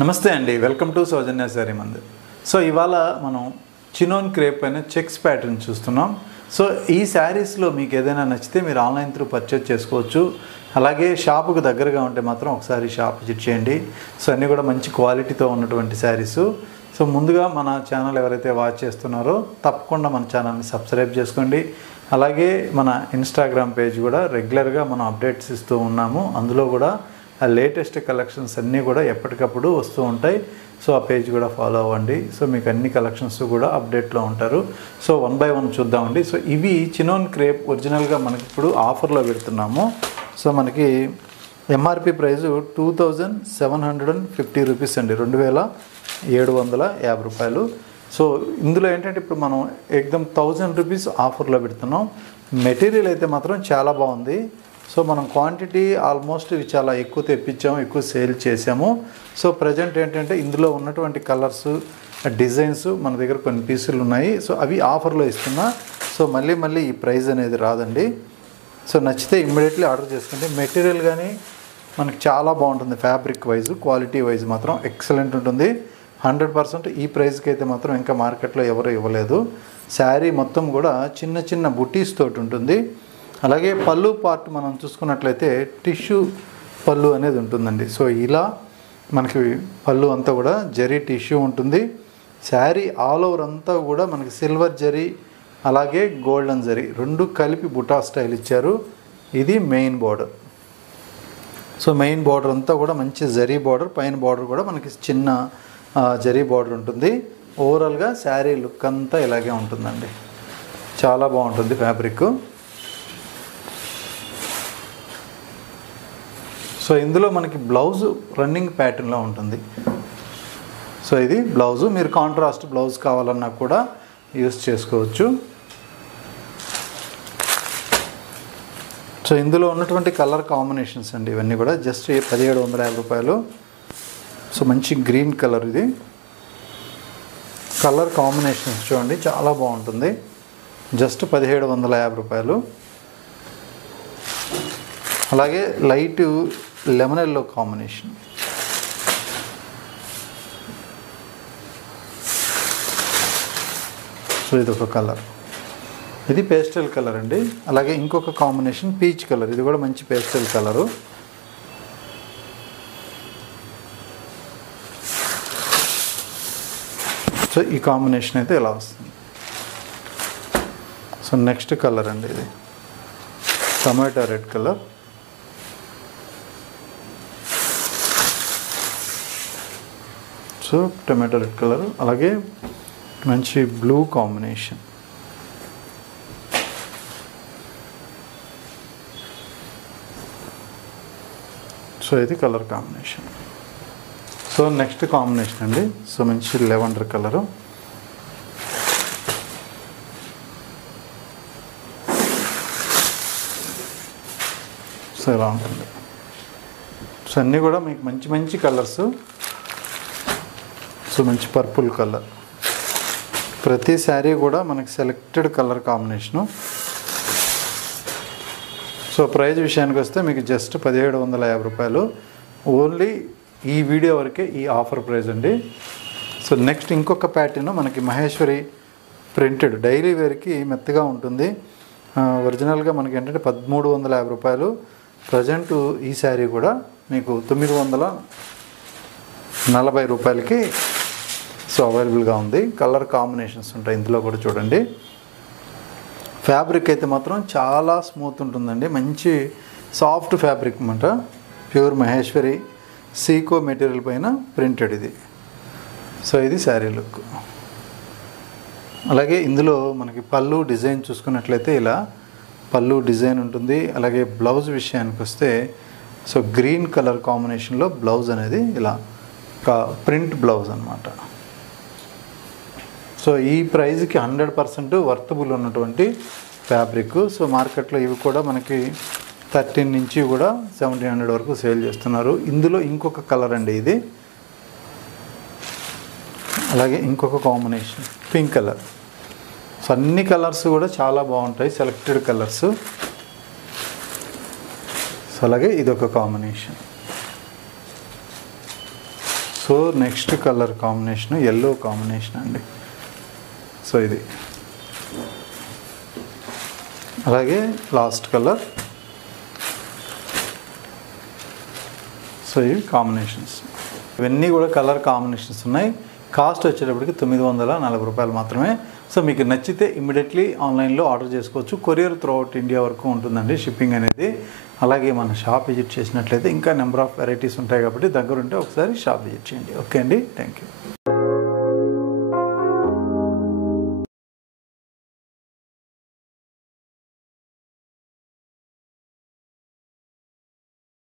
నమస్తే అండి, welcome to Soujanya sari Mandir. So ఇవాళ మనం చినోన్ క్రేప్ పైన చెక్స్ ప్యాటర్న్ చూస్తున్నాం. సో ఈ శారీస్లో మీకు ఏదైనా నచ్చితే మీరు ఆన్లైన్ త్రూ పర్చేజ్ చేసుకోవచ్చు. అలాగే షాపుకు దగ్గరగా ఉంటే మాత్రం ఒకసారి షాప్ విజిట్ చేయండి. సో అన్నీ కూడా మంచి క్వాలిటీతో ఉన్నటువంటి శారీసు. సో ముందుగా మన ఛానల్ ఎవరైతే వాచ్ చేస్తున్నారో తప్పకుండా మన ఛానల్ని సబ్స్క్రైబ్ చేసుకోండి. అలాగే మన ఇన్స్టాగ్రామ్ పేజ్ కూడా రెగ్యులర్గా మనం అప్డేట్స్ ఇస్తూ ఉన్నాము. అందులో కూడా ఆ లేటెస్ట్ కలెక్షన్స్ అన్నీ కూడా ఎప్పటికప్పుడు వస్తూ ఉంటాయి. సో ఆ పేజ్ కూడా ఫాలో అవ్వండి. సో మీకు అన్ని కలెక్షన్స్ కూడా అప్డేట్లో ఉంటారు. సో 1 by 1 చూద్దామండి. సో ఇవి చినోన్ క్రేప్ ఒరిజినల్గా మనకి ఇప్పుడు ఆఫర్లో పెడుతున్నాము. సో మనకి ఎంఆర్పి ప్రైజు 2750 రూపీస్ అండి, 2750 రూపాయలు. సో ఇందులో ఏంటంటే ఇప్పుడు మనం ఎగ్దమ్ 1000 రూపీస్ ఆఫర్లో పెడుతున్నాం. మెటీరియల్ అయితే మాత్రం చాలా బాగుంది. సో మనం క్వాంటిటీ ఆల్మోస్ట్ ఇవి చాలా ఎక్కువ తెప్పించాము, ఎక్కువ సేల్ చేసాము. సో ప్రజెంట్ ఏంటంటే ఇందులో ఉన్నటువంటి కలర్స్, డిజైన్స్ మన దగ్గర కొన్ని పీసులు ఉన్నాయి. సో అవి ఆఫర్లో ఇస్తున్నా. సో మళ్ళీ ఈ ప్రైస్ అనేది రాదండి. సో నచ్చితే ఇమ్మీడియట్లీ ఆర్డర్ చేసుకుంటే మెటీరియల్ కానీ మనకి చాలా బాగుంటుంది. ఫ్యాబ్రిక్ వైజ్, క్వాలిటీ వైజ్ మాత్రం ఎక్సలెంట్ ఉంటుంది. 100% ఈ ప్రైస్కి అయితే మాత్రం ఇంకా మార్కెట్లో ఎవరు ఇవ్వలేదు. శారీ మొత్తం కూడా చిన్న చిన్న బుటీస్ తోటి ఉంటుంది. అలాగే పళ్ళు పార్ట్ మనం చూసుకున్నట్లయితే టిష్యూ పళ్ళు అనేది ఉంటుందండి. సో ఇలా మనకి పళ్ళు అంతా కూడా జరీ టిష్యూ ఉంటుంది. శారీ ఆల్ ఓవర్ అంతా కూడా మనకి సిల్వర్ జరీ అలాగే గోల్డెన్ జరీ రెండు కలిపి బుటా స్టైల్ ఇచ్చారు. ఇది main border. So main border అంతా కూడా మంచి జరీ బార్డర్, పైన బార్డర్ కూడా మనకి చిన్న జరీ బార్డర్ ఉంటుంది. ఓవరాల్గా శారీ లుక్ అంతా ఇలాగే ఉంటుందండి. చాలా బాగుంటుంది ఫ్యాబ్రిక్. సో ఇందులో మనకి బ్లౌజ్ రన్నింగ్ ప్యాటర్న్లో ఉంటుంది. సో ఇది బ్లౌజు, మీరు కాంట్రాస్ట్ బ్లౌజ్ కావాలన్నా కూడా యూస్ చేసుకోవచ్చు. సో ఇందులో ఉన్నటువంటి కలర్ కాంబినేషన్స్ అండి ఇవన్నీ కూడా జస్ట్ 1750 రూపాయలు. సో మంచి గ్రీన్ కలర్, ఇది కలర్ కాంబినేషన్స్ చూడండి చాలా బాగుంటుంది. జస్ట్ 1750 రూపాయలు. అలాగే light lemon yellow combination. So ఇది ఒక కలర్, ఇది పేస్టల్ కలర్ అండి. అలాగే ఇంకొక కాంబినేషన్ పీచ్ కలర్, ఇది కూడా మంచి పేస్టల్ కలరు. సో ఈ కాంబినేషన్ అయితే ఇలా వస్తుంది. సో నెక్స్ట్ కలర్ అండి, ఇది tomato red colour. So tomato red colour, అలాగే మంచి బ్లూ కాంబినేషన్. సో ఇది colour combination. So next combination అండి, సో మంచి లెవెండర్ కలరు. సో ఇలా ఉంటుంది. సో అన్నీ కూడా మీకు మంచి మంచి కలర్స్. సో మంచి పర్పుల్ కలర్. ప్రతి శారీ కూడా మనకి selected colour combination. So price విషయానికి వస్తే మీకు జస్ట్ 1750 రూపాయలు. ఓన్లీ ఈ వీడియో వరకే ఈ ఆఫర్ ప్రైస్ అండి. సో నెక్స్ట్ ఇంకొక ప్యాటర్న్ మనకి మహేశ్వరి ప్రింటెడ్ డైలీ వేర్కి మెత్తగా ఉంటుంది. ఒరిజినల్గా మనకి ఏంటంటే 1350 రూపాయలు. ప్రజెంట్ ఈ శారీ కూడా మీకు 940 రూపాయలకి సో అవైలబుల్గా ఉంది. కలర్ కాంబినేషన్స్ ఉంటాయి ఇందులో కూడా చూడండి. ఫ్యాబ్రిక్ అయితే మాత్రం చాలా స్మూత్ ఉంటుందండి, మంచి సాఫ్ట్ ఫ్యాబ్రిక్ అన్నమాట. ప్యూర్ మహేశ్వరి సీకో మెటీరియల్ పైన ప్రింటెడ్ ఇది. సో ఇది శారీ లుక్. అలాగే ఇందులో మనకి పళ్ళు డిజైన్ చూసుకున్నట్లయితే ఇలా పళ్ళు డిజైన్ ఉంటుంది. అలాగే బ్లౌజ్ విషయానికి వస్తే సో గ్రీన్ కలర్ కాంబినేషన్లో బ్లౌజ్ అనేది ఇలా ప్రింట్ బ్లౌజ్ అన్నమాట. సో ఈ ప్రైజ్కి 100% వర్తబుల్ ఉన్నటువంటి ఫ్యాబ్రిక్. సో మార్కెట్లో ఇవి కూడా మనకి 13 నుంచి కూడా 1700 వరకు సేల్ చేస్తున్నారు. ఇందులో ఇంకొక కలర్ అండి ఇది. అలాగే ఇంకొక కాంబినేషన్ పింక్ కలర్. సో అన్ని కలర్స్ కూడా చాలా బాగుంటాయి, సెలెక్టెడ్ కలర్స్. సో అలాగే ఇదొక combination. So so next colour combination yellow combination అండి. సో ఇది అలాగే లాస్ట్ కలర్. సో ఇవి కాంబినేషన్స్, ఇవన్నీ కూడా కలర్ కాంబినేషన్స్ ఉన్నాయి. కాస్ట్ వచ్చేటప్పటికి 940 రూపాయలు మాత్రమే. సో మీకు నచ్చితే ఇమీడియట్లీ ఆన్లైన్లో ఆర్డర్ చేసుకోవచ్చు. కొరియర్ త్రూఅవుట్ ఇండియా వరకు ఉంటుందండి షిప్పింగ్ అనేది. అలాగే మన షాప్ విజిట్ చేసినట్లయితే ఇంకా నెంబర్ ఆఫ్ వెరైటీస్ ఉంటాయి కాబట్టి దగ్గరుంటే ఒకసారి షాప్ విజిట్ చేయండి. ఓకే అండి, థ్యాంక్ యూ.